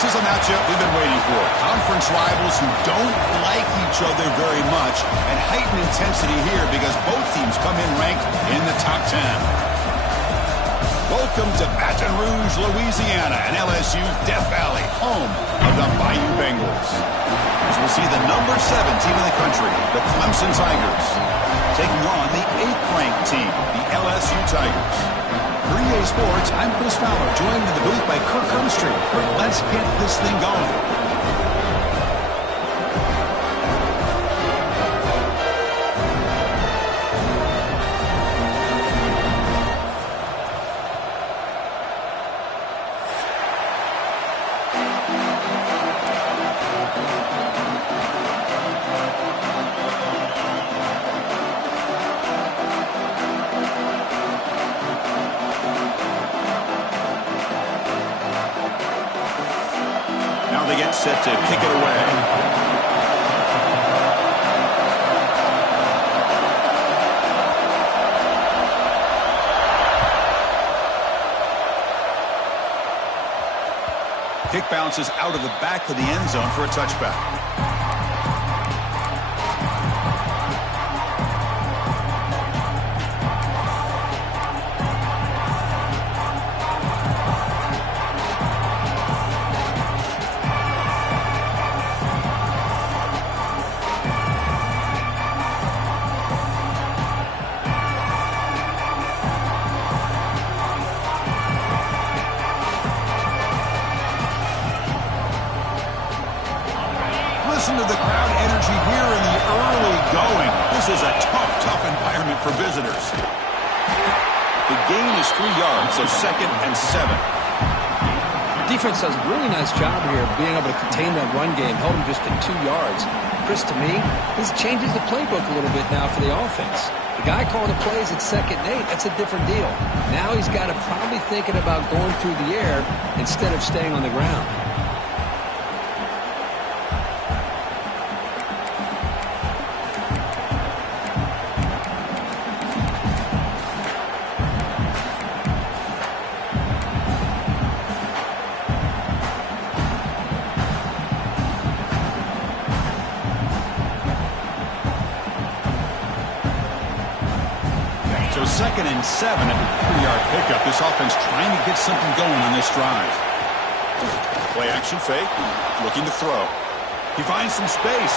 This is a matchup we've been waiting for. Conference rivals who don't like each other very much, and heightened intensity here because both teams come in ranked in the top 10. Welcome to Baton Rouge, Louisiana, and LSU's Death Valley, home of the Bayou Bengals. As we'll see the number 7 team in the country, the Clemson Tigers, taking on the 8th-ranked team, the LSU Tigers. For EA Sports, I'm Chris Fowler, joined in the booth by Kirk Crumstreet. Kirk, let's get this thing going. They get set to kick it away. Kick bounces out of the back of the end zone for a touchback. Listen to the crowd energy here in the early going. This is a tough environment for visitors. The gain is 3 yards, so 2nd and 7. Defense does a really nice job here of being able to contain that run game, held him just at 2 yards. Chris, to me, this changes the playbook a little bit now for the offense. The guy calling the plays at 2nd and 8, that's a different deal. Now he's got to probably thinking about going through the air instead of staying on the ground. So 2nd and 7 at the 3-yard pickup. This offense trying to get something going on this drive. Play action fake, looking to throw. He finds some space.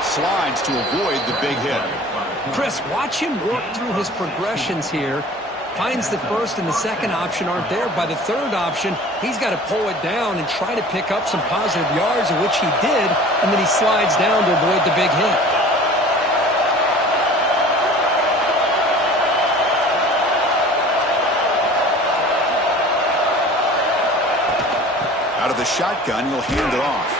Slides to avoid the big hit. Chris, watch him work through his progressions here. Finds the first and the second option aren't there. By the third option, he's got to pull it down and try to pick up some positive yards, of which he did, and then he slides down to avoid the big hit. Out of the shotgun, he'll hand it off.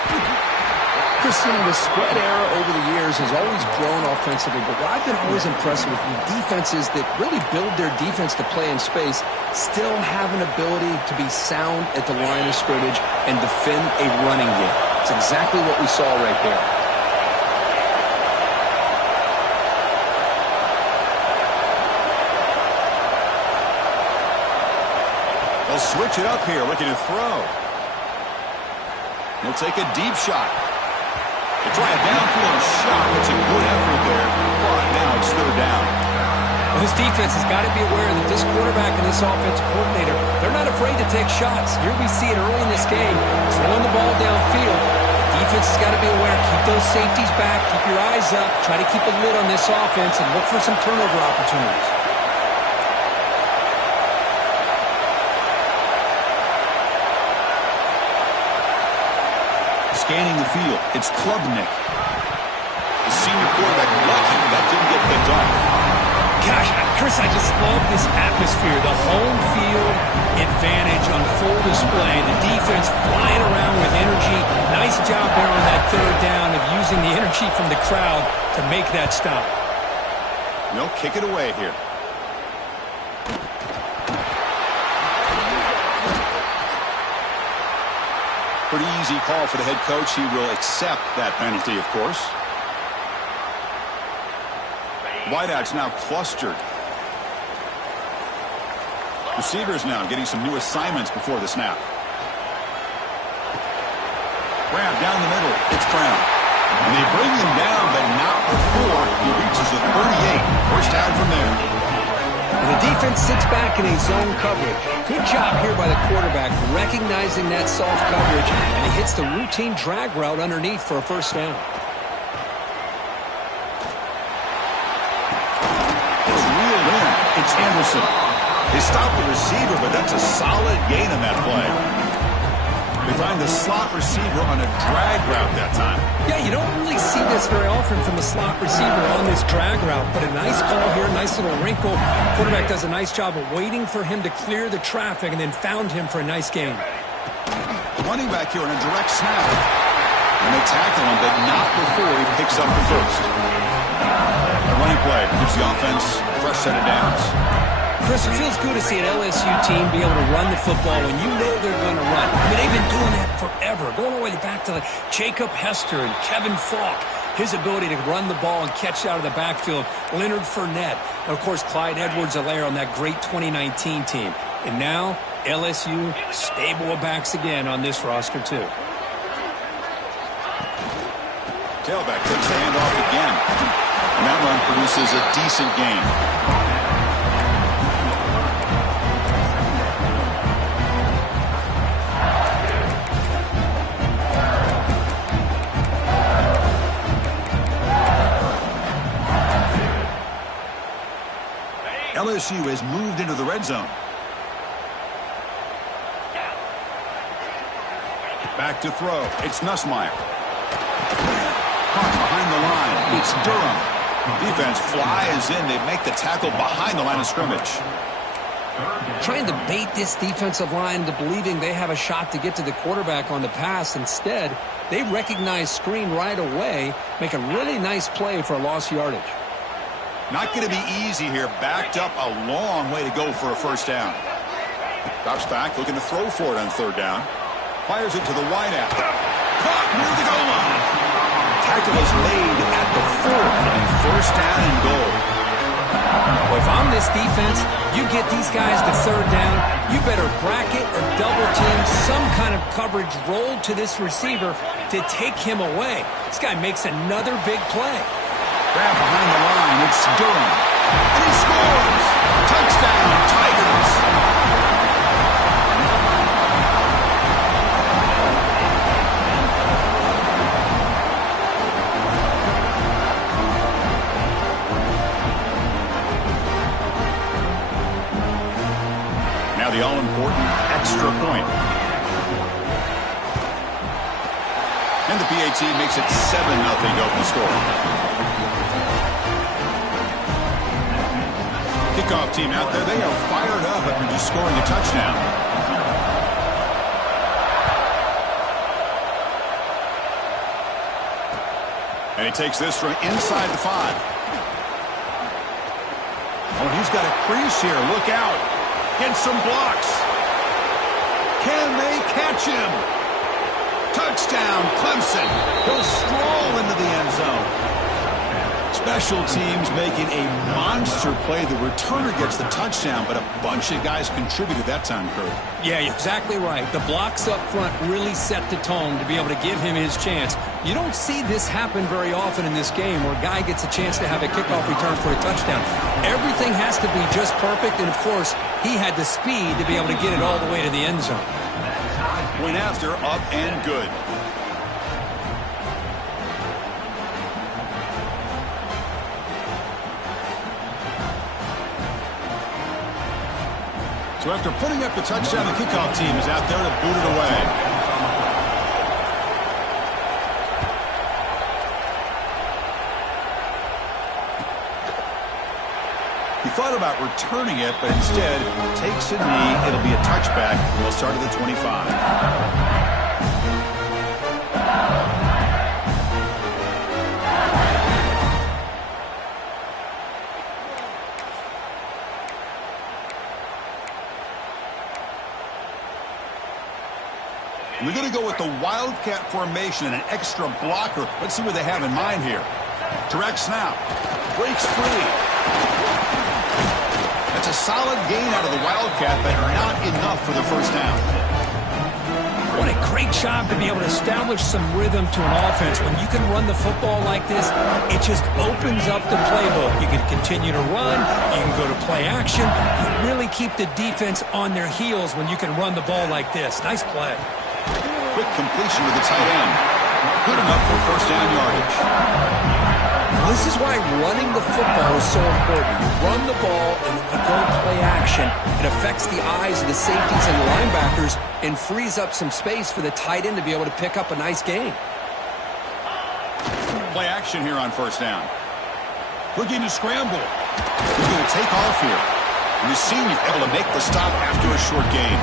Chris, the spread era over the years has always grown offensively, but what I've been always impressed with defenses that really build their defense to play in space still have an ability to be sound at the line of scrimmage and defend a running game. It's exactly what we saw right there. They'll switch it up here, looking to throw. He'll take a deep shot. They try a downfield shot. It's a good effort there, but now it's 3rd down. Well, this defense has got to be aware that this quarterback and this offensive coordinator, they're not afraid to take shots. Here we see it early in this game, throwing the ball downfield. The defense has got to be aware. Keep those safeties back. Keep your eyes up. Try to keep a lid on this offense and look for some turnover opportunities. Scanning the field, it's Klubnik. The senior quarterback lucky that didn't get picked off. Gosh, Chris, I just love this atmosphere. The home field advantage on full display. The defense flying around with energy. Nice job there on that 3rd down of using the energy from the crowd to make that stop. They'll kick it away here. Pretty easy call for the head coach. He will accept that penalty, of course. Wideouts now clustered. Receivers now getting some new assignments before the snap. Grab down the middle. It's Brown. And they bring him down, but not before he reaches the 38. First down from there. The defense sits back in a zone coverage. Good job here by the quarterback, recognizing that soft coverage, and he hits the routine drag route underneath for a first down. It's reeled in. It's Anderson. They stop the receiver, but that's a solid gain on that play. They find the slot receiver on a drag route that time. Yeah, you don't really see this very often from the slot receiver on this drag route, but a nice call here, nice little wrinkle. Quarterback does a nice job of waiting for him to clear the traffic and then found him for a nice gain. Running back here on a direct snap. And they tackle him, but not before he picks up the first. A running play gives the offense a fresh set of downs. Chris, it feels good to see an LSU team be able to run the football when you know they're going to run. I mean, they've been doing that forever, going all the way back to Jacob Hester and Kevin Falk. His ability to run the ball and catch out of the backfield. Leonard Fournette. And, of course, Clyde Edwards-Helaire on that great 2019 team. And now, LSU stable of backs again on this roster, too. Tailback takes the handoff again. And that run produces a decent gain. LSU has moved into the red zone. Back to throw. It's Nussmeier. Caught behind the line. It's Durham. Defense flies in. They make the tackle behind the line of scrimmage. Trying to bait this defensive line into believing they have a shot to get to the quarterback on the pass. Instead, they recognize screen right away, make a really nice play for a lost yardage. Not going to be easy here. Backed up a long way to go for a first down. Drops back, looking to throw for it on third down. Fires it to the wideout. Caught near the goal line. Tackle is laid at the 4, and first down and goal. Well, if I'm this defense, you get these guys to third down, you better bracket or double team some kind of coverage rolled to this receiver to take him away. This guy makes another big play. Grab behind the line. It's Durham. And he scores. Touchdown, Tigers. Now the all-important extra point. And the PAT makes it 7-0 open score. Kickoff team out there, they are fired up after just scoring a touchdown. And he takes this from inside the 5. Oh, he's got a crease here. Look out. Get some blocks. Can they catch him? Touchdown, Clemson. He'll stroll into the end zone. Special teams making a monster play. The returner gets the touchdown, but a bunch of guys contributed that time, Kurt. Yeah, you're exactly right. The blocks up front really set the tone to be able to give him his chance. You don't see this happen very often in this game where a guy gets a chance to have a kickoff return for a touchdown. Everything has to be just perfect, and, of course, he had the speed to be able to get it all the way to the end zone. Point after, up and good. So after putting up the touchdown, the kickoff team is out there to boot it away. He thought about returning it, but instead takes a knee. It'll be a touchback. They'll start at the 25. We're going to go with the Wildcat formation and an extra blocker. Let's see what they have in mind here. Direct snap. Breaks free. That's a solid gain out of the Wildcat, but not enough for the first down. What a great job to be able to establish some rhythm to an offense. When you can run the football like this, it just opens up the playbook. You can continue to run. You can go to play action. You really keep the defense on their heels when you can run the ball like this. Nice play. Quick completion with the tight end. Good enough for first down yardage. This is why running the football is so important. You run the ball and you go to play action. It affects the eyes of the safeties and the linebackers and frees up some space for the tight end to be able to pick up a nice gain. Play action here on first down. Looking to scramble. He's going to take off here. And the senior able to make the stop after a short gain.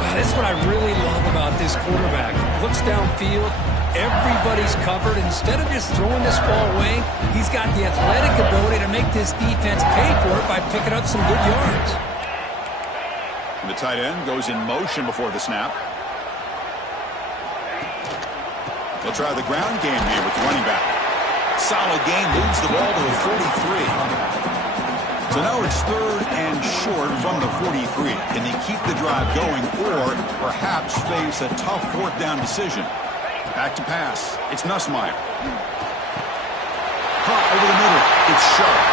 Wow, this is what I really love about this quarterback. Looks downfield. Everybody's covered. Instead of just throwing this ball away, he's got the athletic ability to make this defense pay for it by picking up some good yards. And the tight end goes in motion before the snap. They'll try the ground game here with the running back. Solid gain, moves the ball to the 43. So now it's third and short from the 43. Can they keep the drive going or perhaps face a tough fourth down decision? Back to pass. It's Nussmeier. Caught over the middle. It's sharp.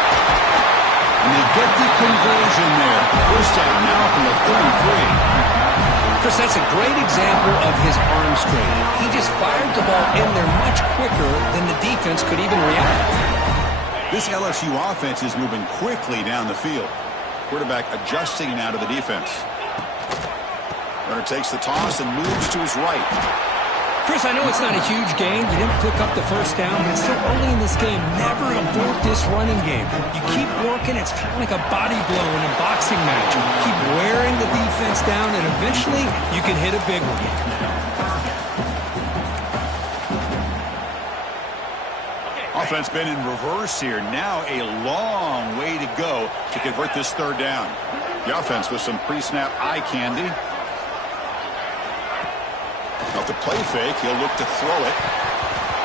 And they get the conversion there. First down now from the 33. Chris, that's a great example of his arm strength. He just fired the ball in there much quicker than the defense could even react. This LSU offense is moving quickly down the field. Quarterback adjusting now to the defense. Runner takes the toss and moves to his right. Chris, I know it's not a huge gain. You didn't pick up the first down, but it's still early in this game. Never abort this running game. You keep working. It's kind of like a body blow in a boxing match. You keep wearing the defense down, and eventually you can hit a big one. Offense been in reverse here. Now a long way to go to convert this third down. The offense with some pre-snap eye candy. Off the play fake, he'll look to throw it.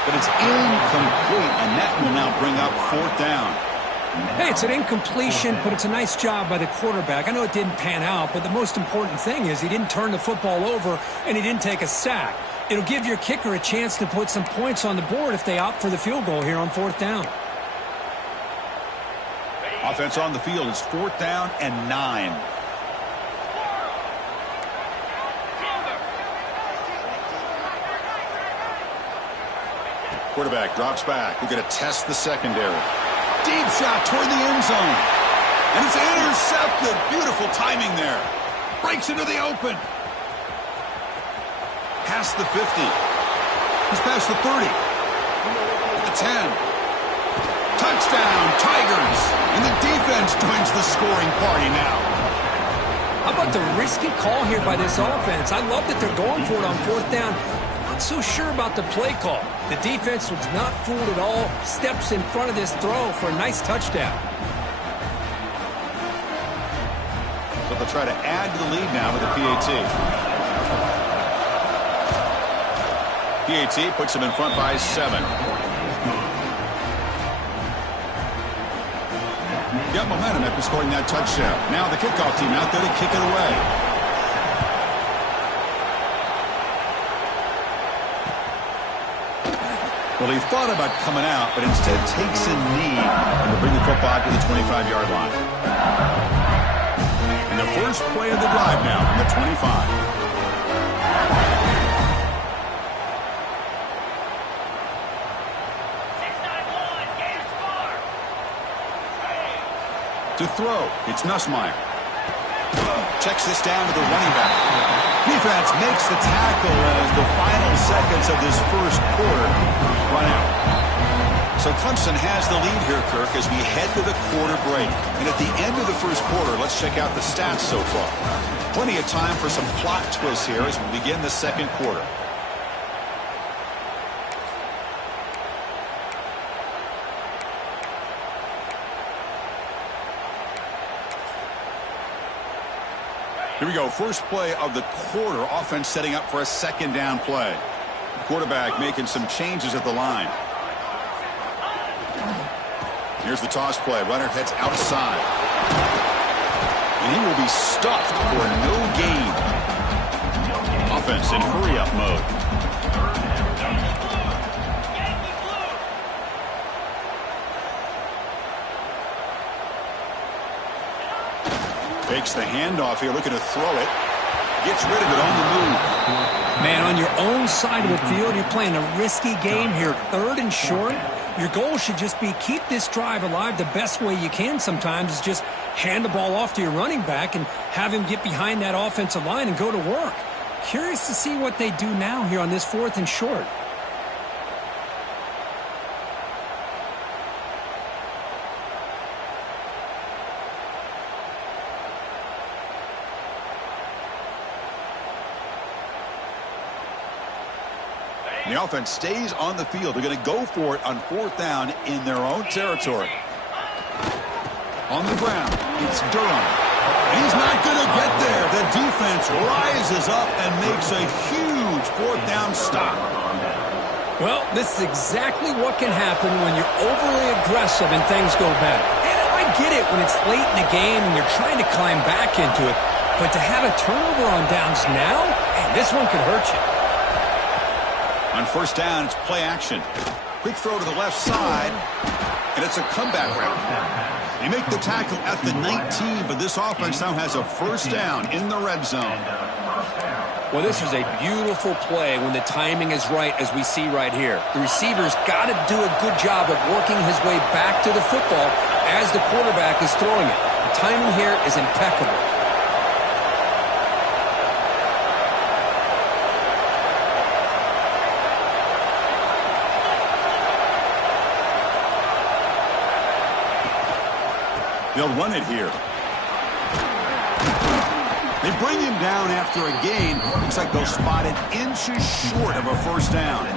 But it's incomplete, and that will now bring up fourth down. Hey, it's an incompletion, but it's a nice job by the quarterback. I know it didn't pan out, but the most important thing is he didn't turn the football over, and he didn't take a sack. It'll give your kicker a chance to put some points on the board if they opt for the field goal here on fourth down. Offense on the field is fourth down and 9. Quarterback drops back. We're going to test the secondary. Deep shot toward the end zone. And it's intercepted. Beautiful timing there. Breaks into the open. Past the 50. He's past the 30. At the 10. Touchdown, Tigers. And the defense joins the scoring party now. How about the risky call here by this offense? I love that they're going for it on fourth down. Not so sure about the play call. The defense was not fooled at all. Steps in front of this throw for a nice touchdown. So they'll try to add to the lead now with a PAT. PAT puts them in front by 7. Got momentum after scoring that touchdown. Now the kickoff team out there to kick it away. Well, he thought about coming out, but instead takes a knee and will bring the football to the 25-yard line. And the first play of the drive now from the 25. To throw, it's Nussmeier. Checks this down to the running back. Defense makes the tackle as the final seconds of this first quarter run out. So Clemson has the lead here, Kirk, as we head to the quarter break. And at the end of the first quarter, let's check out the stats so far. Plenty of time for some plot twists here as we begin the second quarter. Here we go. First play of the quarter. Offense setting up for a second down play. The quarterback making some changes at the line. Here's the toss play. Runner heads outside. And he will be stuffed for no gain. Offense in hurry handoff here, looking to throw it. Gets rid of it on the move. Man, on your own side of the field, you're playing a risky game here. 3rd and short. Your goal should just be keep this drive alive the best way you can sometimes is just hand the ball off to your running back and have him get behind that offensive line and go to work. Curious to see what they do now here on this 4th and short. The offense stays on the field. They're going to go for it on 4th down in their own territory. On the ground, it's Durham. He's not going to get there. The defense rises up and makes a huge 4th down stop. Well, this is exactly what can happen when you're overly aggressive and things go bad. And I get it when it's late in the game and you're trying to climb back into it. But to have a turnover on downs now, man, this one could hurt you. On 1st down, it's play action. Quick throw to the left side, and it's a comeback route. They make the tackle at the 19, but this offense now has a 1st down in the red zone. Well, this is a beautiful play when the timing is right, as we see right here. The receiver's got to do a good job of working his way back to the football as the quarterback is throwing it. The timing here is impeccable. They'll run it here. They bring him down after a gain. Looks like they'll spot it inches short of a 1st down.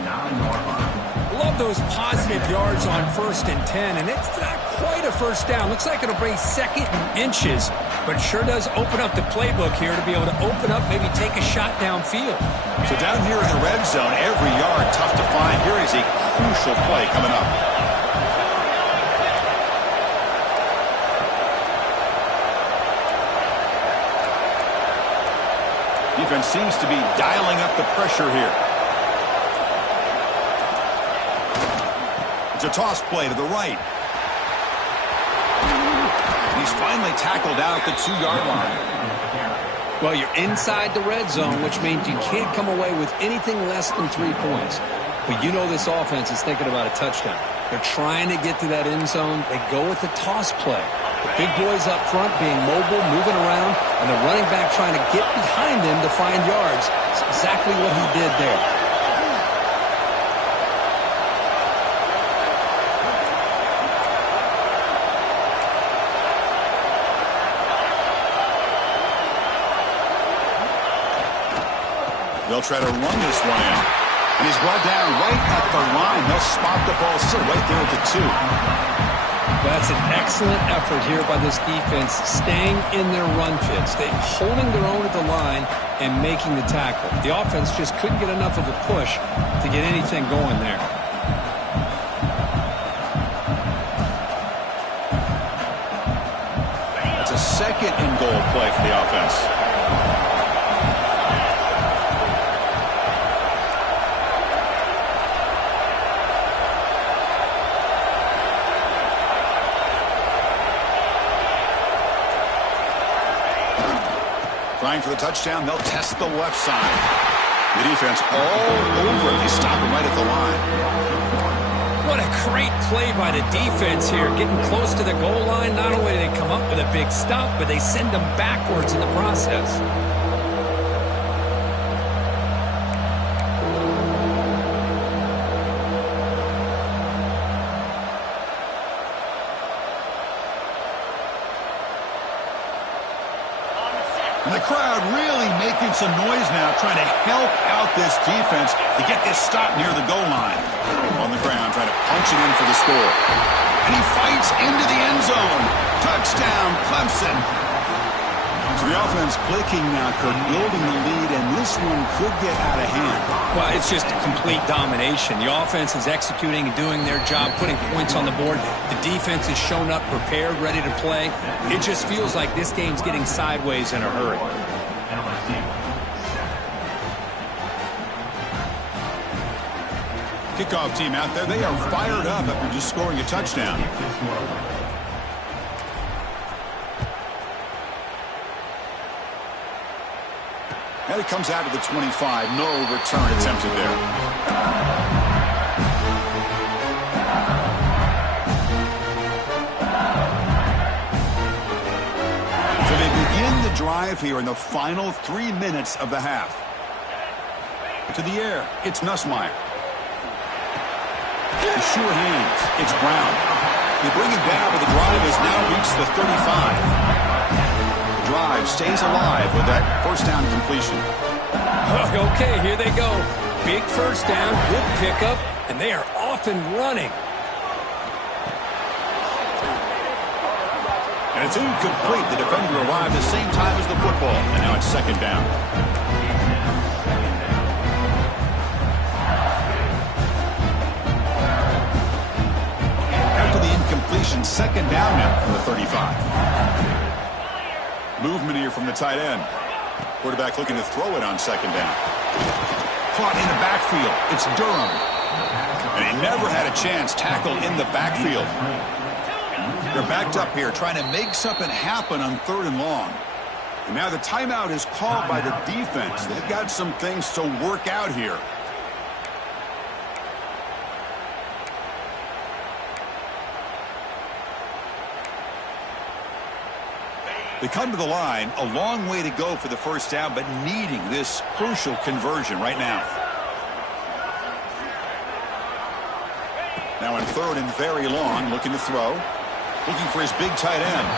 Love those positive yards on 1st and 10, and it's not quite a 1st down. Looks like it'll bring 2nd and inches, but sure does open up the playbook here to be able to open up, maybe take a shot downfield. So down here in the red zone, every yard tough to find. Here is a crucial play coming up. Defense seems to be dialing up the pressure here. It's a toss play to the right. And he's finally tackled out at the 2-yard line. Well, you're inside the red zone, which means you can't come away with anything less than 3 points. But you know this offense is thinking about a touchdown. They're trying to get to that end zone. They go with the toss play. The big boys up front being mobile, moving around, and the running back trying to get behind them to find yards. It's exactly what he did there. They'll try to run this one in. And he's brought down right at the line. They'll spot the ball still right there at the 2. That's an excellent effort here by this defense, staying in their run fits. They're holding their own at the line and making the tackle. The offense just couldn't get enough of a push to get anything going there. That's a 2nd and goal play for the offense. Trying for the touchdown, they'll test the left side. The defense all over it. They stop him right at the line. What a great play by the defense here. Getting close to the goal line, not only do they come up with a big stop, but they send them backwards in the process. And the crowd really making some noise now, trying to help out this defense to get this stop near the goal line. On the ground, trying to punch it in for the score. And he fights into the end zone. Touchdown, Clemson. So the offense clicking now, Kirk, building the lead, and this one could get out of hand. Well, it's just complete domination. The offense is executing and doing their job, putting points on the board. The defense has shown up prepared, ready to play. It just feels like this game's getting sideways in a hurry. Kickoff team out there, they are fired up after just scoring a touchdown. And it comes out to the 25. No return attempted there. So they begin the drive here in the final 3 minutes of the half. To the air, it's Nussmeier. The sure hands, it's Brown. They bring it down, but the drive has now reached the 35. The drive stays alive with that first down completion. Okay, here they go. Big first down, good pickup, and they are off and running. And it's incomplete. The defender arrived the same time as the football, and now it's second down. Completion, second down now from the 35. Movement here from the tight end. Quarterback looking to throw it on second down. Caught in the backfield. It's Durham. And he never had a chance tackled in the backfield. They're backed up here trying to make something happen on 3rd and long. And now the timeout is called by the defense. They've got some things to work out here. They come to the line, a long way to go for the first down, but needing this crucial conversion right now. Now in 3rd and very long, looking to throw. Looking for his big tight end.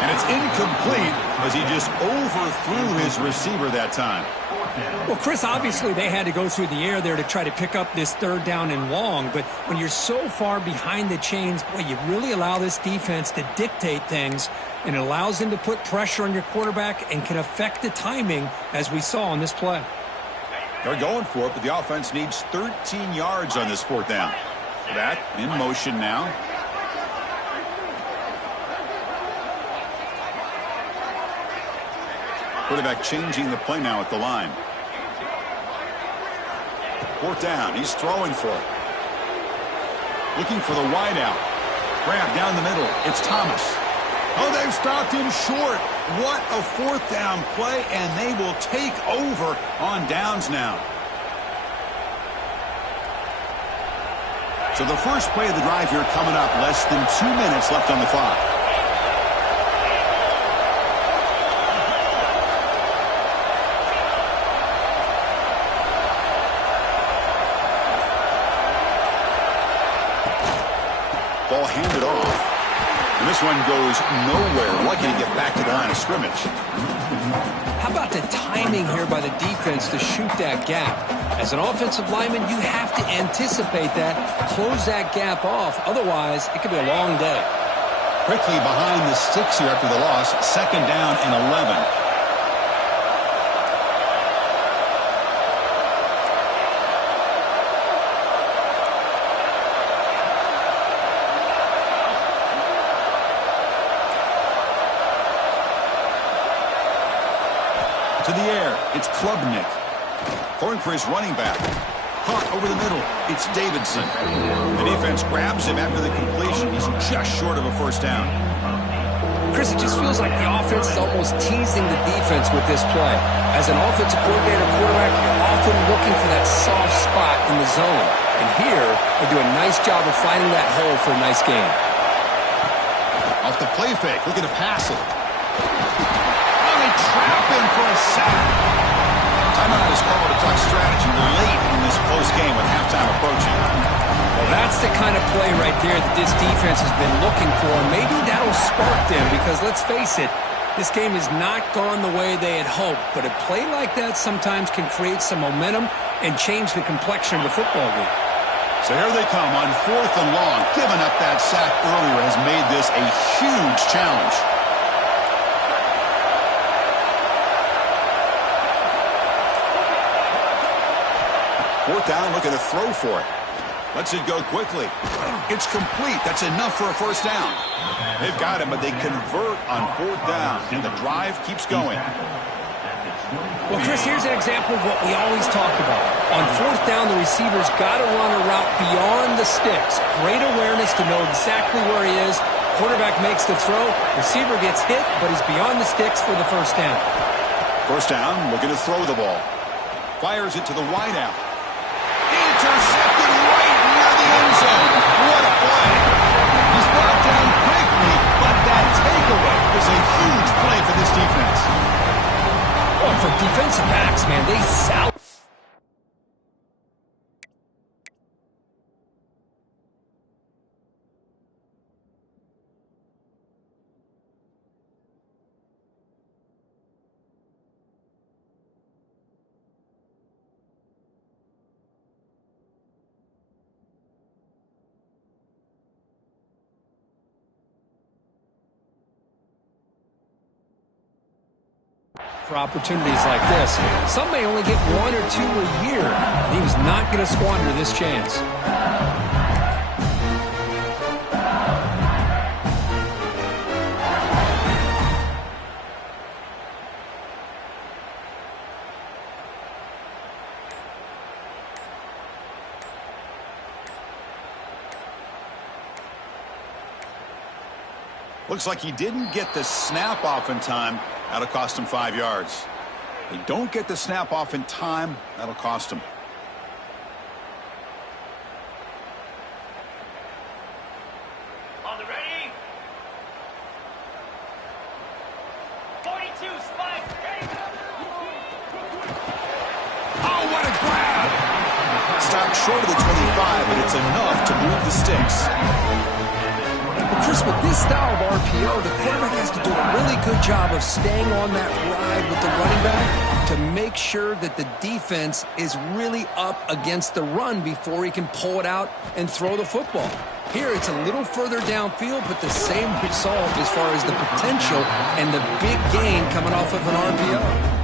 And it's incomplete as he just overthrew his receiver that time. Well, Chris, obviously they had to go through the air there to try to pick up this 3rd down and long, but when you're so far behind the chains, boy, you really allow this defense to dictate things, and it allows them to put pressure on your quarterback and can affect the timing, as we saw on this play. They're going for it, but the offense needs 13 yards on this 4th down. That in motion now. Quarterback changing the play now at the line. 4th down. He's throwing for it. Looking for the wide out. Grab down the middle. It's Thomas. Oh, they've stopped him short. What a 4th down play, and they will take over on downs now. So the first play of the drive here coming up. Less than 2 minutes left on the clock. Ball handed off. And this one goes nowhere. Lucky to get back to the line of scrimmage. How about the timing here by the defense to shoot that gap? As an offensive lineman, you have to anticipate that, close that gap off. Otherwise, it could be a long day. Quickly behind the sticks here after the loss. Second down and 11. To the air, it's Klubnik. Throwing for his running back. Caught over the middle, it's Davidson. The defense grabs him after the completion. He's just short of a first down. Chris, it just feels like the offense is almost teasing the defense with this play. As an offensive coordinator, quarterback, you're often looking for that soft spot in the zone. And here, they do a nice job of finding that hole for a nice gain. Off the play fake, looking to pass it. Trap him for a sack. Timeout is called to talk strategy late in this close game with halftime approaching. Well, that's the kind of play right there that this defense has been looking for. Maybe that'll spark them because, let's face it, this game has not gone the way they had hoped. But a play like that sometimes can create some momentum and change the complexion of the football game. So here they come on 4th and long. Giving up that sack earlier has made this a huge challenge. 4th down, looking to throw for it. Lets it go quickly. It's complete. That's enough for a first down. They've got it, but they convert on 4th down, and the drive keeps going. Well, Chris, here's an example of what we always talk about. On 4th down, the receiver's got to run a route beyond the sticks. Great awareness to know exactly where he is. Quarterback makes the throw. Receiver gets hit, but is beyond the sticks for the first down. First down, looking to throw the ball. Fires it to the wideout. Intercepted right near the end zone. What a play. He's brought down quickly, but that takeaway is a huge play for this defense. Well, for defensive backs, man, they sal. For opportunities like this, some may only get 1 or 2 a year. And he was not going to squander this chance. Looks like he didn't get the snap off in time. That'll cost him 5 yards. They don't get the snap off in time. That'll cost him. On the ready. 42 spike. Ready. Oh, what a grab! Stopped short of the 25, but it's enough to move the sticks. Chris, with this style of RPO, the quarterback has to do a really good job of staying on that ride with the running back to make sure that the defense is really up against the run before he can pull it out and throw the football. Here, it's a little further downfield, but the same result as far as the potential and the big gain coming off of an RPO.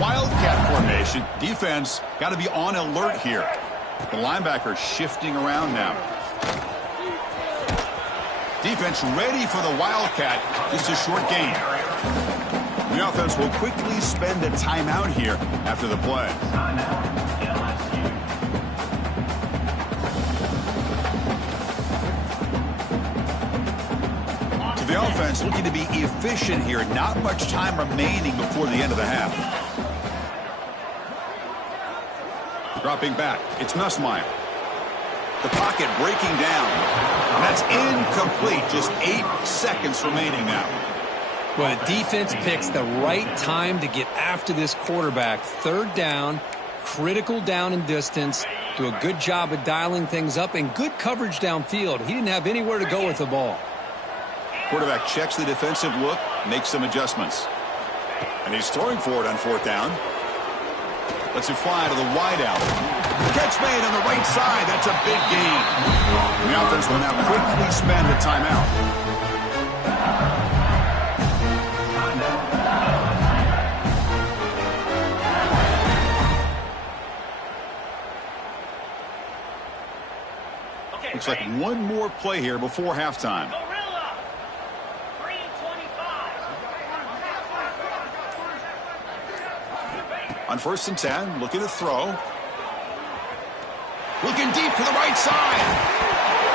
Wildcat formation. Defense got to be on alert here. The linebacker shifting around now. Defense ready for the Wildcat. Just a short gain. The offense will quickly spend a timeout here after the play. To the offense, looking to be efficient here. Not much time remaining before the end of the half. Dropping back, it's Nussmeier. The pocket breaking down. And that's incomplete. Just 8 seconds remaining now. Well, the defense picks the right time to get after this quarterback. Third down, critical down and distance. Do a good job of dialing things up and good coverage downfield. He didn't have anywhere to go with the ball. Quarterback checks the defensive look, makes some adjustments. And he's throwing for it on 4th down. Lets it fly to the wideout. Catch made on the right side. That's a big gain. The offense will now quickly spend a timeout. Looks like one more play here before halftime. On 1st and 10, looking to throw. Looking deep to the right side.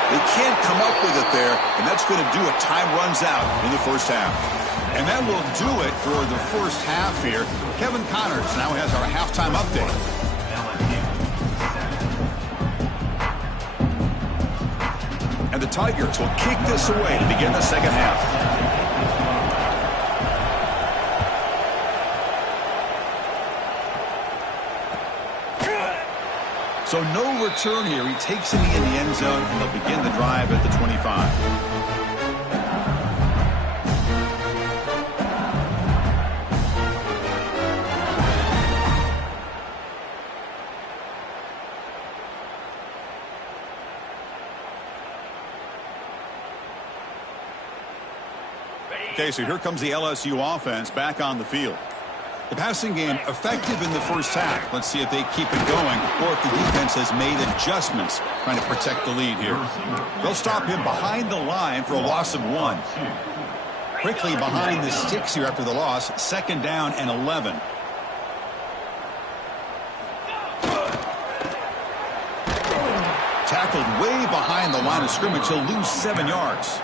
They can't come up with it there, and that's going to do it. Time runs out in the first half. And that will do it for the first half here. Kevin Connors now has our halftime update. And the Tigers will kick this away to begin the second half. So no return here. He takes it in the end zone, and they'll begin the drive at the 25. Okay, so here comes the LSU offense back on the field. The passing game effective in the first half. Let's see if they keep it going or if the defense has made adjustments trying to protect the lead here. They'll stop him behind the line for a loss of 1. Quickly behind the sticks here after the loss. 2nd down and 11. tackled way behind the line of scrimmage. He'll lose 7 yards.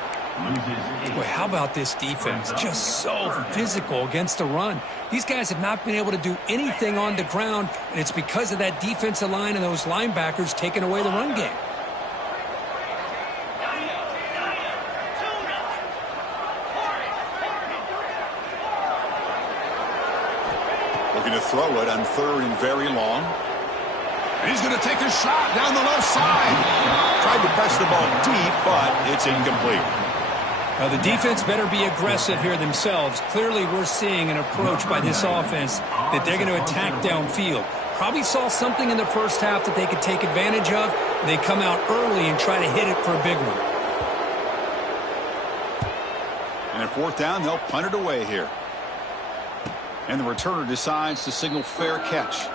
Boy, how about this defense? Just so physical against the run. These guys have not been able to do anything on the ground, and it's because of that defensive line and those linebackers taking away the run game. Looking to throw it on 3rd and very long. And he's going to take a shot down the left side. Tried to press the ball deep, but it's incomplete. Now, the defense better be aggressive here themselves. Clearly, we're seeing an approach by this offense that they're going to attack downfield. Probably saw something in the first half that they could take advantage of. They come out early and try to hit it for a big one. And at 4th down, they'll punt it away here. And the returner decides to signal fair catch.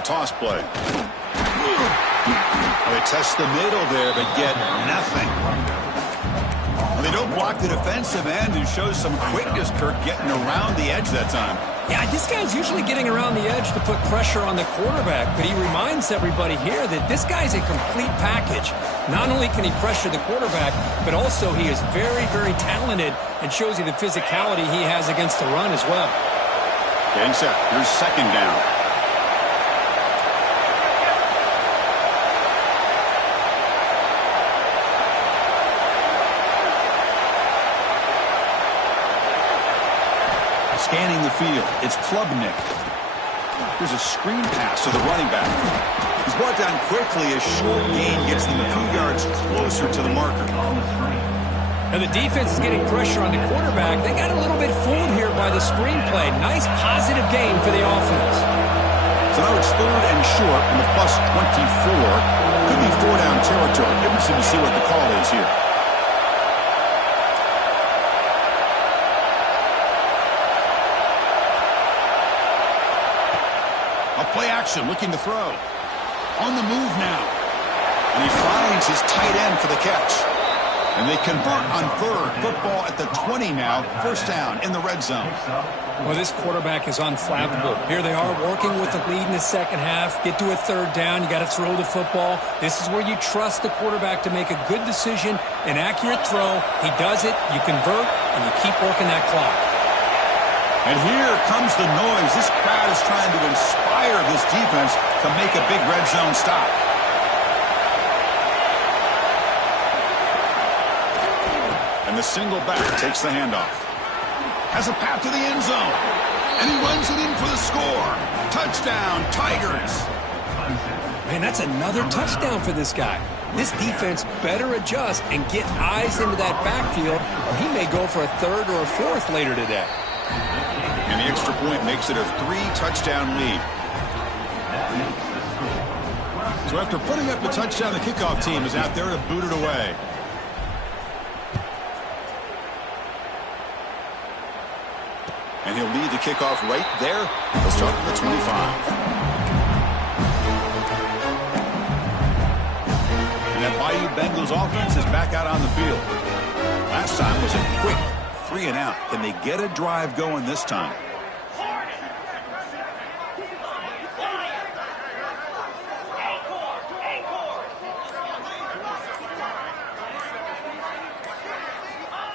Toss play. They test the middle there, but get nothing. They don't block the defensive end, who shows some quickness, Kirk, getting around the edge that time. Yeah, this guy's usually getting around the edge to put pressure on the quarterback, but he reminds everybody here that this guy's a complete package. Not only can he pressure the quarterback, but also he is very, very talented and shows you the physicality he has against the run as well. Getting set. Here's 2nd down. Scanning the field, it's Klubnik. Here's a screen pass to the running back. He's brought down quickly. A short gain gets them a few yards closer to the marker. Now the defense is getting pressure on the quarterback. They got a little bit fooled here by the screen play. Nice positive gain for the offense. So now it's 3rd and short from the plus 24. Could be 4-down territory. Interesting to see what the call is here. Play action, looking to throw. On the move now. And he finds his tight end for the catch. And they convert on 3rd. Football at the 20 now. 1st down in the red zone. Well, this quarterback is unflappable. Here they are working with the lead in the second half. Get to a 3rd down. You got to throw the football. This is where you trust the quarterback to make a good decision, an accurate throw. He does it. You convert, and you keep working that clock. And here comes the noise. This crowd is trying to inspire this defense to make a big red zone stop. And the single back takes the handoff. Has a path to the end zone. And he runs it in for the score. Touchdown, Tigers. Man, that's another touchdown for this guy. This defense better adjust and get eyes into that backfield, or he may go for a 3rd or a 4th later today. And the extra point makes it a 3-touchdown lead. So after putting up the touchdown, the kickoff team is out there to boot it away. And he'll lead the kickoff right there. He'll start at the 25. And that Bayou Bengals offense is back out on the field. Last time was a quick 3-and-out. Can they get a drive going this time?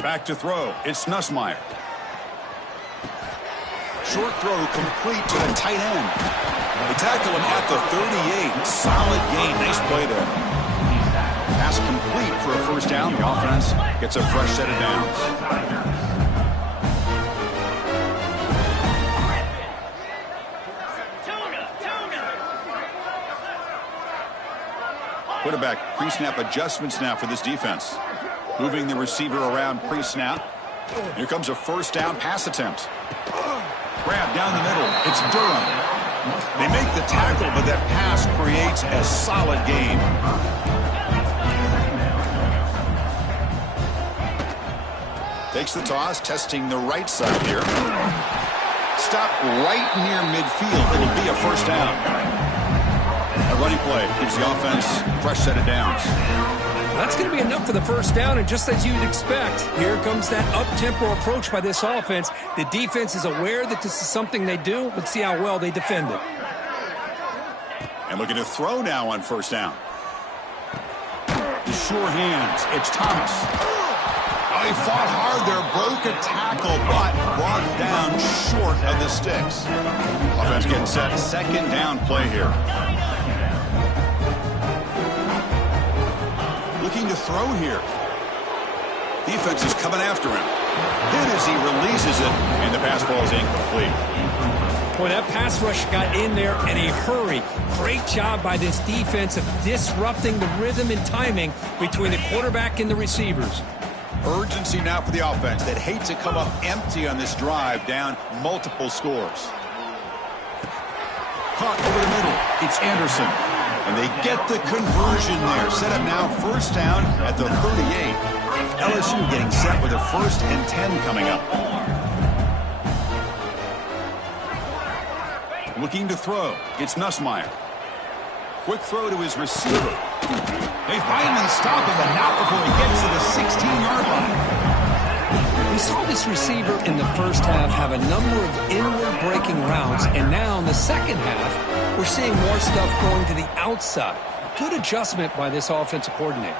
Back to throw. It's Nussmeier. Short throw complete to the tight end. They tackle him at the 38. Solid gain. Nice play there. Pass complete for a first down. The offense gets a fresh set of downs. Quarterback pre-snap adjustments now for this defense. Moving the receiver around pre-snap. Here comes a first down pass attempt. Grab down the middle. It's Durham. They make the tackle, but that pass creates a solid gain. Takes the toss, testing the right side here. Stop right near midfield. It'll be a first down. A running play gives the offense a fresh set of downs. That's going to be enough for the first down, and just as you'd expect, here comes that up-tempo approach by this offense. The defense is aware that this is something they do. Let's see how well they defend it. And looking to throw now on first down. The sure hands. It's Thomas. Oh, he fought hard there, broke a tackle, but brought down short of the sticks. Offense getting set. Second down play here. Looking to throw here. Defense is coming after him. Then as he releases it, and the pass ball is incomplete. Boy, that pass rush got in there in a hurry. Great job by this defense of disrupting the rhythm and timing between the quarterback and the receivers. Urgency now for the offense that hates to come up empty on this drive, down multiple scores. Caught over the middle. It's Anderson. And they get the conversion there. Set up now first down at the 38. LSU getting set with a 1st and 10 coming up. Looking to throw. It's Nussmeier. Quick throw to his receiver. They finally stop him, but not before he gets to the 16-yard line. We saw this receiver in the first half have a number of inward breaking routes, and now in the second half, we're seeing more stuff going to the outside. Good adjustment by this offensive coordinator.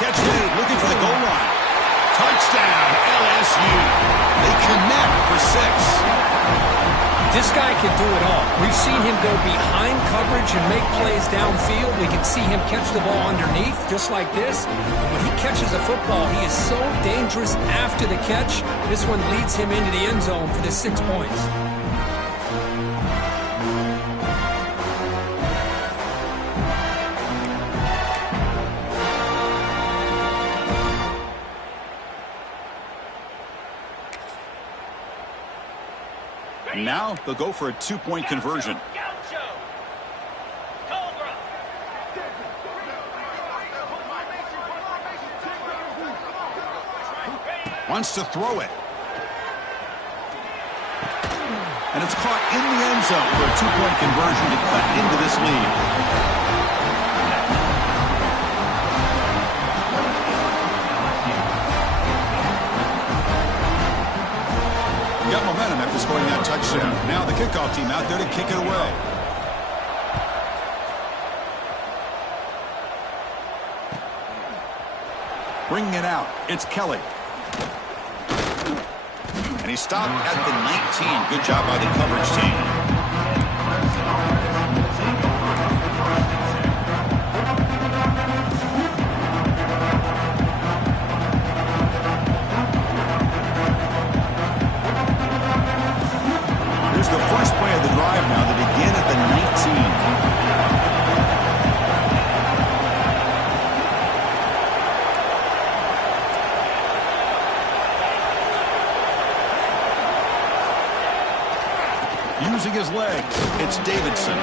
Catch made, looking for the goal line. Touchdown, LSU. They connect for 6. This guy can do it all. We've seen him go behind coverage and make plays downfield. We can see him catch the ball underneath, just like this. When he catches a football, he is so dangerous after the catch. This one leads him into the end zone for the 6 points. Now they'll go for a 2-point conversion. Wants to throw it. And it's caught in the end zone for a 2-point conversion to cut into this lead. Got momentum after scoring that touchdown. Now the kickoff team out there to kick it away. Bringing it out, it's Kelly. And he stopped at the 19. Good job by the coverage team. Here's the first play of the drive now. They begin at the 19. Using his legs, it's Davidson.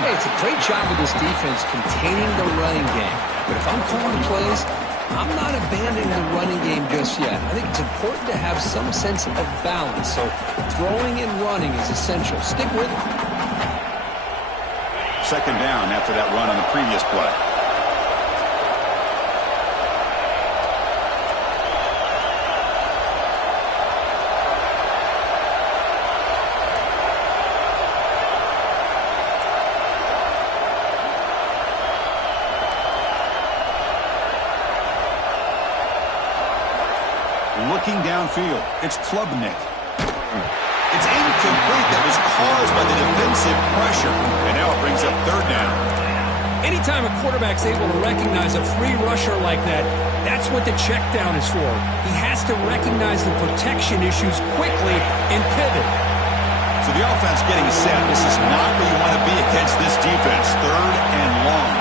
Hey, it's a great job of this defense containing the running game. But if I'm calling plays, I'm not abandoning the running game just yet. I think it's important to have some sense of balance. So throwing and running is essential. Stick with it. Second down after that run on the previous play. looking downfield. It's Klubnik. It's incomplete. That was caused by the defensive pressure. And now it brings up third down. Anytime a quarterback's able to recognize a free rusher like that, that's what the check down is for. He has to recognize the protection issues quickly and pivot. So the offense getting set. This is not where you want to be against this defense. Third and long.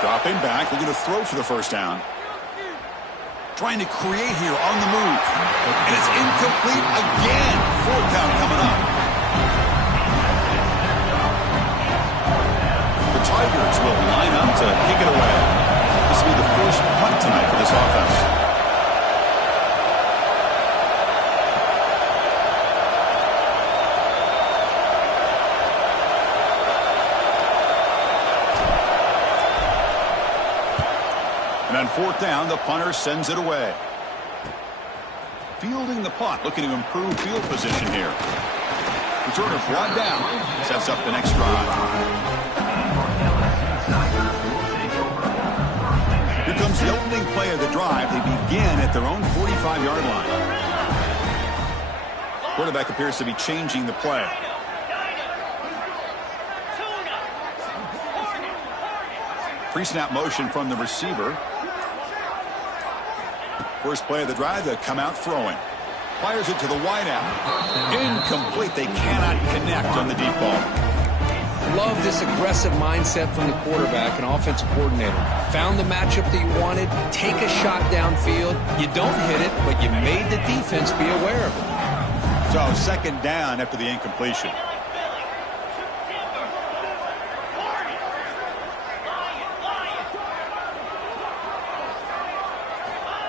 Dropping back, looking to throw for the first down. Trying to create here on the move. And it's incomplete again. Fourth down coming up. The Tigers will line up to kick it away. This will be the first punt tonight for this offense. And on fourth down, the punter sends it away. Fielding the punt, looking to improve field position here. Returner brought down, sets up the next drive. Here comes the opening play of the drive. They begin at their own 45-yard line. Quarterback appears to be changing the play. Pre-snap motion from the receiver. First play of the drive, they come out throwing. Fires it to the wideout. Incomplete. They cannot connect on the deep ball. Love this aggressive mindset from the quarterback and offensive coordinator. Found the matchup that you wanted. Take a shot downfield. You don't hit it, but you made the defense be aware of it. So second down after the incompletion.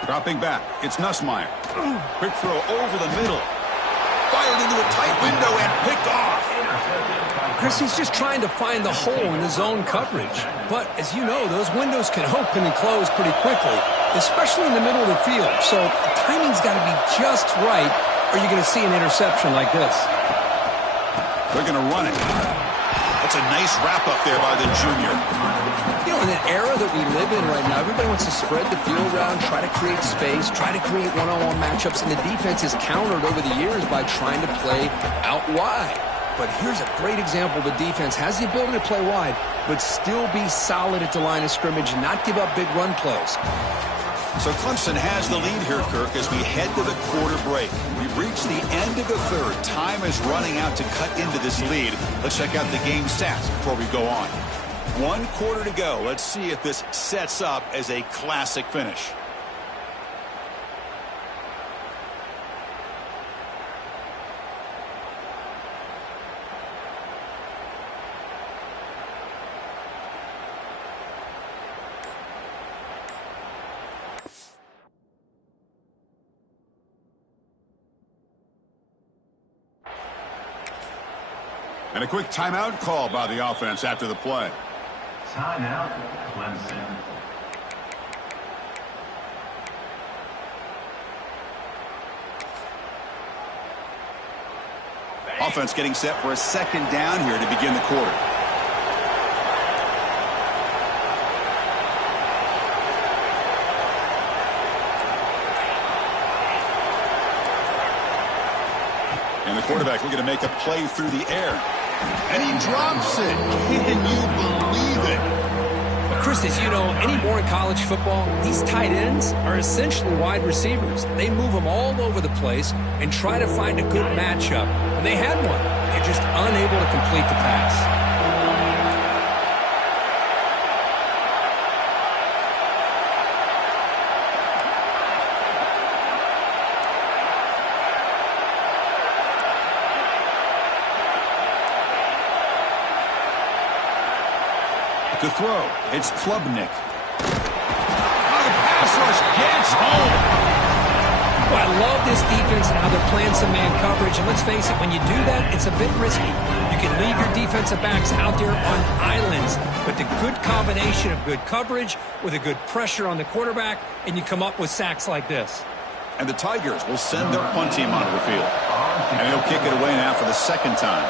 Dropping back, it's Nussmeier. Quick throw over the middle. Fired into a tight window and picked off. Chris, he's just trying to find the hole in the zone coverage. But as you know, those windows can open and close pretty quickly, especially in the middle of the field. So the timing's got to be just right, or you're going to see an interception like this. They're going to run it. That's a nice wrap up there by the junior. You know, in the era that we live in right now, everybody wants to spread the field around, try to create space, try to create one-on-one matchups, and the defense is countered over the years by trying to play out wide. But here's a great example. The defense has the ability to play wide, but still be solid at the line of scrimmage and not give up big run plays. So Clemson has the lead here, Kirk, as we head to the quarter break. We've reached the end of the third. Time is running out to cut into this lead. Let's check out the game stats before we go on. 1 quarter to go. Let's see if this sets up as a classic finish. And a quick timeout call by the offense after the play. Timeout, Clemson. Offense getting set for a second down here to begin the quarter. And the quarterback looking to make a play through the air. And he drops it. Can you believe it? Well, Chris, as you know, anymore in college football, these tight ends are essentially wide receivers. They move them all over the place and try to find a good matchup. And they had one. They're just unable to complete the pass. To throw, it's Klubnik. Oh, the pass rush gets home. Well, I love this defense and how they're playing some man coverage. And let's face it, when you do that, it's a bit risky. You can leave your defensive backs out there on islands, but the good combination of good coverage with a good pressure on the quarterback, and you come up with sacks like this. And the Tigers will send their punt team onto the field. And he'll kick it away now for the second time.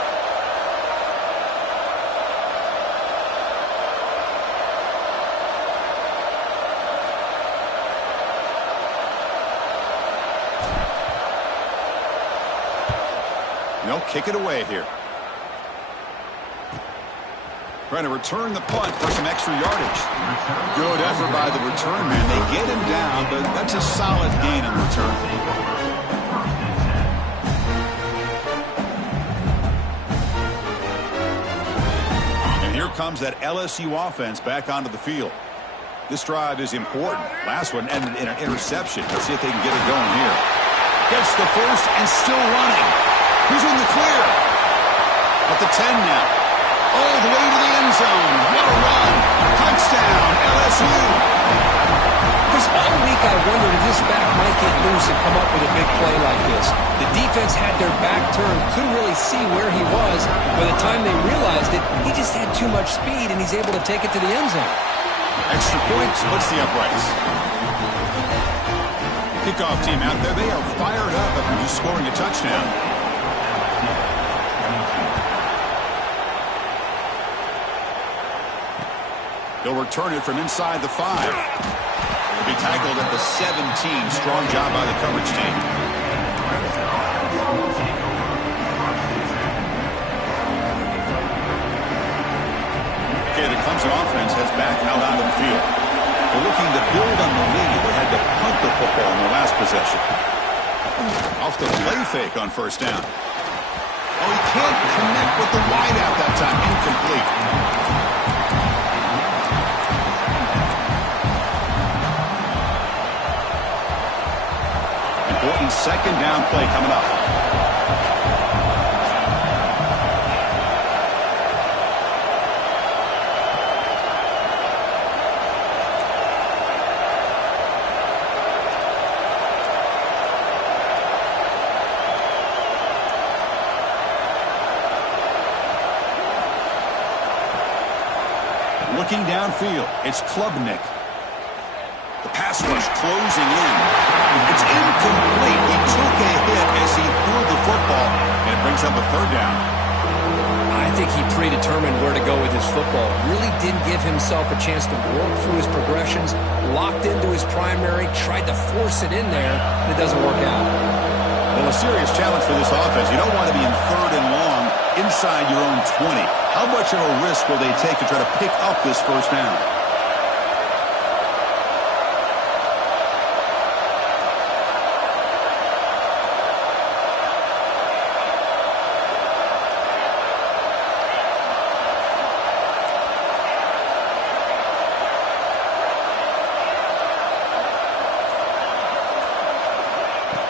And he'll kick it away here. Trying to return the punt for some extra yardage. Good effort by the return man. They get him down, but that's a solid gain in return. And here comes that LSU offense back onto the field. This drive is important. Last one ended in an interception. Let's see if they can get it going here. Gets the first and still running. He's in the clear. At the 10 now. All the way to the end zone. What a run. Touchdown, LSU. Chris, all week I wondered if this back might get loose and come up with a big play like this. The defense had their back turned, couldn't really see where he was. By the time they realized it, he just had too much speed, and he's able to take it to the end zone. Extra point splits the uprights. Kickoff team out there, they are fired up after just scoring a touchdown. They'll return it from inside the 5. He'll be tackled at the 17. Strong job by the coverage team. Okay, the Clemson offense heads back out onto the field. They're looking to build on the lead. They had to punt the football in their last possession. Off the play fake on first down. Oh, he can't connect with the wideout that time. Incomplete. Important second down play coming up. Looking downfield, it's Klubnik. The pass rush closing in. It's incomplete. He took a hit as he threw the football, and it brings up a third down. I think he predetermined where to go with his football. Really didn't give himself a chance to work through his progressions, locked into his primary, tried to force it in there, and it doesn't work out. Well, a serious challenge for this offense. You don't want to be in third and long inside your own 20. How much of a risk will they take to try to pick up this first down?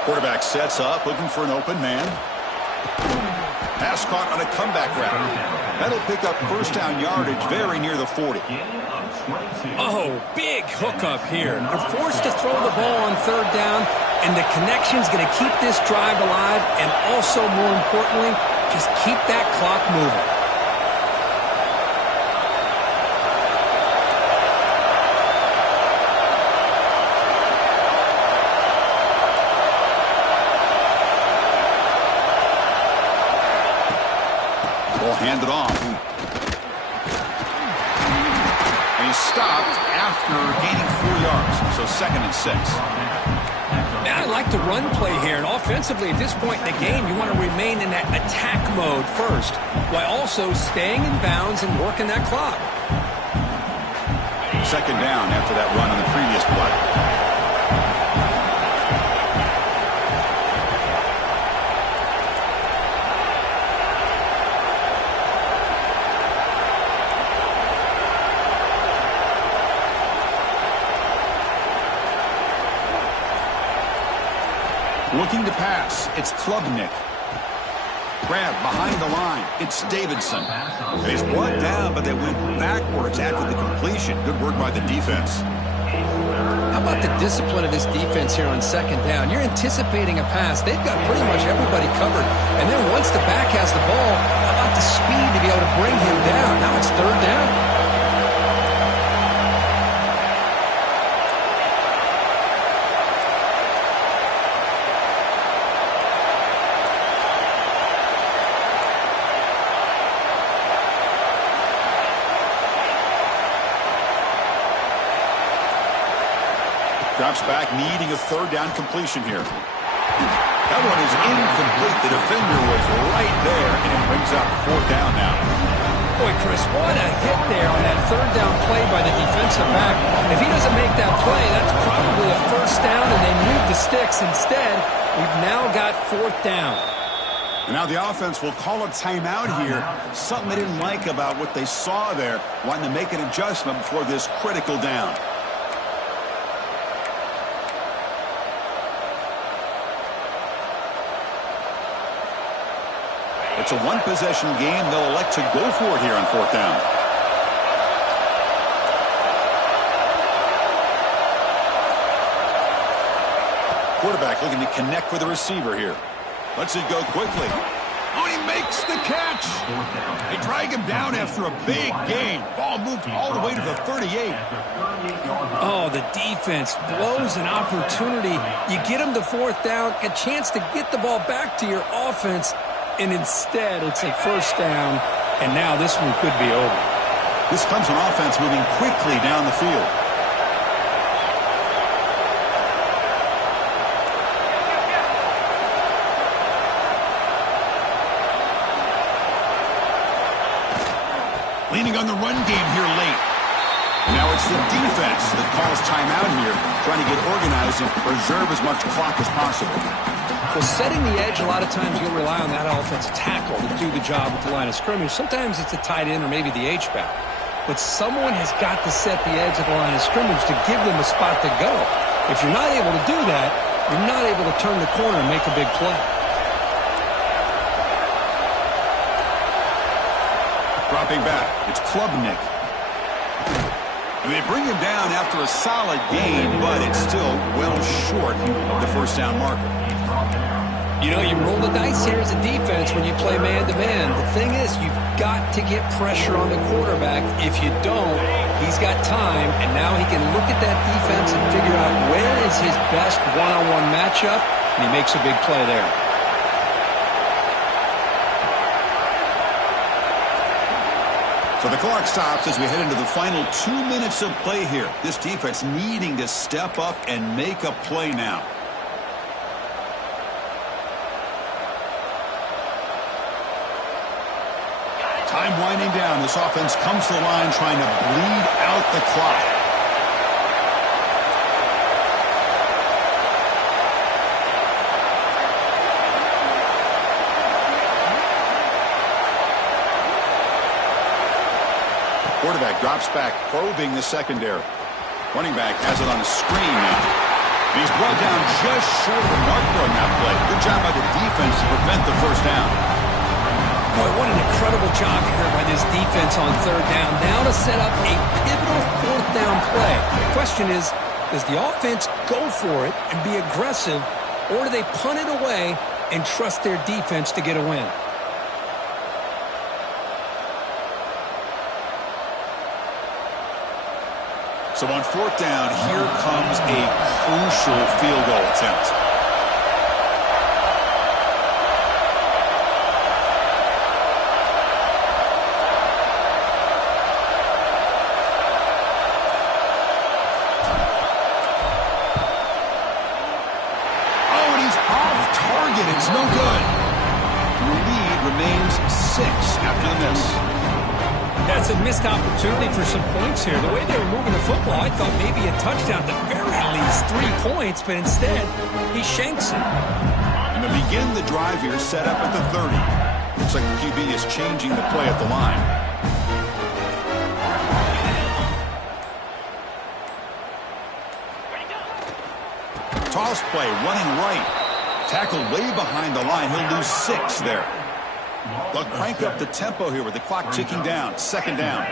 Quarterback sets up, looking for an open man. Pass caught on a comeback route. That'll pick up first down yardage very near the 40. Oh, big hookup here. They're forced to throw the ball on third down, and the connection's going to keep this drive alive, and also, more importantly, just keep that clock moving. Handed off. And he's stopped after gaining 4 yards. So 2nd and 6. Now, I like the run play here. And offensively, at this point in the game, you want to remain in that attack mode first, while also staying in bounds and working that clock. 2nd down after that run on the previous play. Looking to pass, it's Klubnik. Grab behind the line, it's Davidson. And he's brought down, but they went backwards after the completion. Good work by the defense. How about the discipline of this defense here on second down? You're anticipating a pass. They've got pretty much everybody covered. And then once the back has the ball, how about the speed to be able to bring him down? Now it's third down. Drops back, needing a third down completion here. That one is incomplete. The defender was right there, and it brings up fourth down now. Boy, Chris, what a hit there on that third down play by the defensive back. If he doesn't make that play, that's probably a first down, and they move the sticks. Instead, we've now got fourth down. And now the offense will call a timeout here. Something they didn't like about what they saw there, wanting to make an adjustment before this critical down. It's a one-possession game. They'll elect to go for it here on fourth down. Quarterback looking to connect with the receiver here. Lets it go quickly. Oh, he makes the catch. They drag him down after a big gain. Ball moved all the way to the 38. Oh, the defense blows an opportunity. You get them to fourth down, a chance to get the ball back to your offense, and instead it's a first down, and now this one could be over. This comes on offense moving quickly down the field. Leaning on the run game here late. Now it's the defense that calls timeout here, trying to get organized and preserve as much clock as possible. Well, setting the edge, a lot of times you'll rely on that offensive tackle to do the job at the line of scrimmage. Sometimes it's a tight end or maybe the H-back. But someone has got to set the edge of the line of scrimmage to give them a spot to go. If you're not able to do that, you're not able to turn the corner and make a big play. Dropping back, it's Klubnik. And they bring him down after a solid gain, but it's still well short of the first down marker. You know, you roll the dice here as a defense when you play man-to-man. The thing is, you've got to get pressure on the quarterback. If you don't, he's got time, and now he can look at that defense and figure out where is his best one-on-one matchup, and he makes a big play there. So the clock stops as we head into the final 2 minutes of play here. This defense needing to step up and make a play now. Time winding down. This offense comes to the line trying to bleed out the clock. Quarterback drops back, probing the secondary. Running back has it on a screen now. And he's brought down just short of the marker on that play. Good job by the defense to prevent the first down. Boy, what an incredible job here by this defense on third down. Now to set up a pivotal fourth down play. The question is, does the offense go for it and be aggressive, or do they punt it away and trust their defense to get a win? So on fourth down, here comes a crucial field goal attempt. Oh, and he's off target. It's no good. The lead remains 6 after the miss. That's a missed opportunity for some points here. The way they were moving the football, I thought maybe a touchdown, at the very least 3 points, but instead, he shanks it. And to begin the drive here, set up at the 30. Looks like the QB is changing the play at the line. Toss play, running right. Tackled way behind the line. He'll lose 6 there. They'll crank up the tempo here with the clock ticking down. Second down.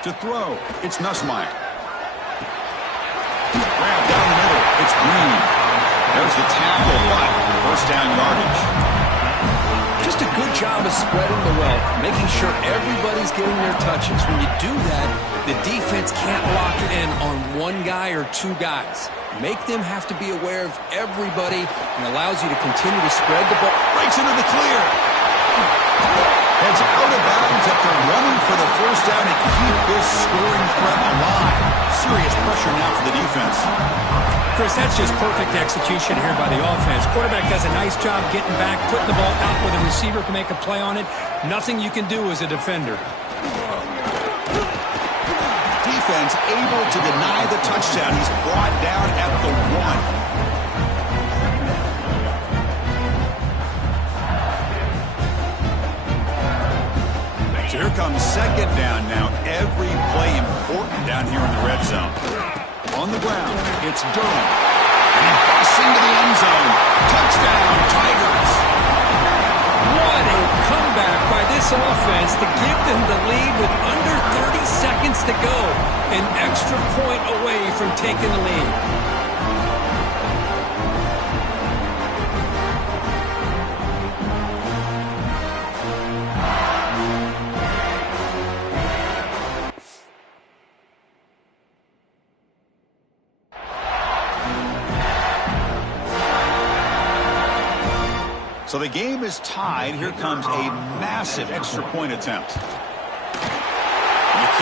To throw, it's Nussmeier. Grab down the middle, it's Green. There's the tackle, but first down yardage. Just a good job of spreading the wealth, making sure everybody's getting their touches. When you do that, the defense can't lock it in on one guy or two guys. Make them have to be aware of everybody and allows you to continue to spread the ball. Breaks into the clear. Heads out of bounds after running for the first down to keep this scoring threat alive. Serious pressure now for the defense. Chris, that's just perfect execution here by the offense. Quarterback does a nice job getting back, putting the ball out where the receiver can make a play on it. Nothing you can do as a defender. Defense able to deny the touchdown. He's brought down at the 1. So here comes second down now. Every play important down here in the red zone. On the ground, it's Durham. And he busts into the end zone. Touchdown, Tigers. What a comeback by this offense to give them the lead with under 30 seconds to go. An extra point away from taking the lead. So the game is tied. Here comes a massive extra point attempt. The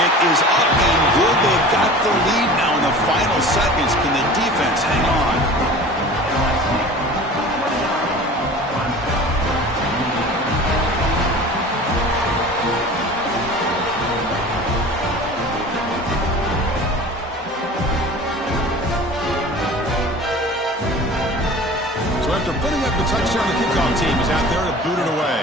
kick is up and good. They've got the lead now in the final seconds. Can the defense hang on? So after putting up the touchdown, the kickoff team is out there to boot it away.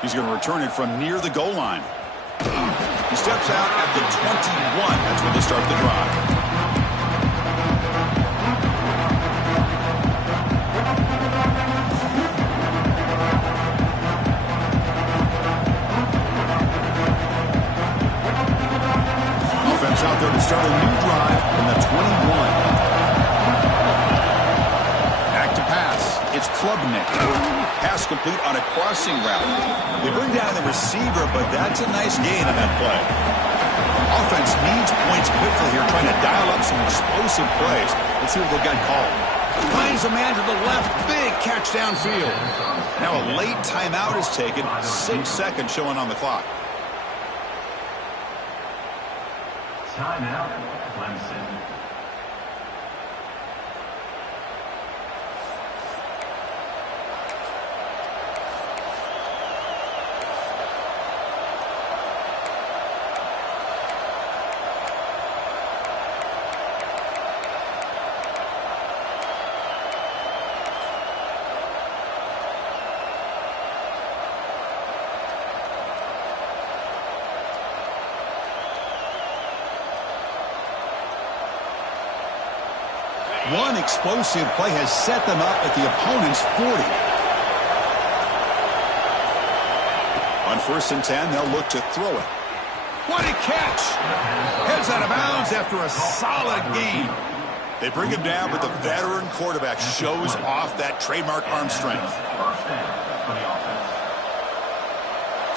He's going to return it from near the goal line. He steps out at the 21. That's where they start the drive. Out there to start a new drive from the 21. Back to pass. It's Klubnik. Pass complete on a crossing route. They bring down the receiver, but that's a nice gain on that play. Offense needs points quickly here, trying to dial up some explosive plays. Let's see what they've got called. Finds a man to the left. Big catch downfield. Now a late timeout is taken. 6 seconds showing on the clock. Timeout, Clemson. One explosive play has set them up at the opponent's 40. On 1st and 10, they'll look to throw it. What a catch! Heads out of bounds after a solid game. They bring him down, but the veteran quarterback shows off that trademark arm strength.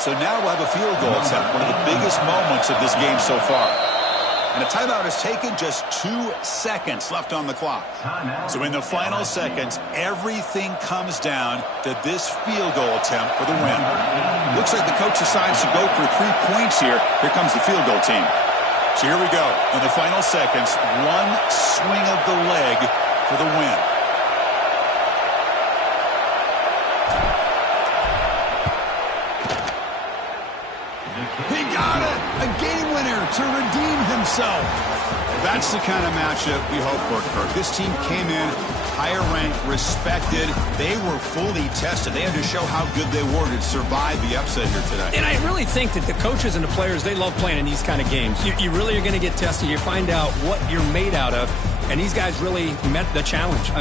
So now we'll have a field goal attempt, one of the biggest moments of this game so far. And a timeout is taken, just 2 seconds left on the clock. So in the final seconds, everything comes down to this field goal attempt for the win. Looks like the coach decides to go for 3 points here. Here comes the field goal team. So here we go. In the final seconds, one swing of the leg for the win. He got it! A game winner to redeem himself. That's the kind of matchup we hope for, Kirk. This team came in higher ranked, respected. They were fully tested. They had to show how good they were to survive the upset here today. And I really think that the coaches and the players, they love playing in these kind of games. You really are going to get tested. You find out what you're made out of. And these guys really met the challenge.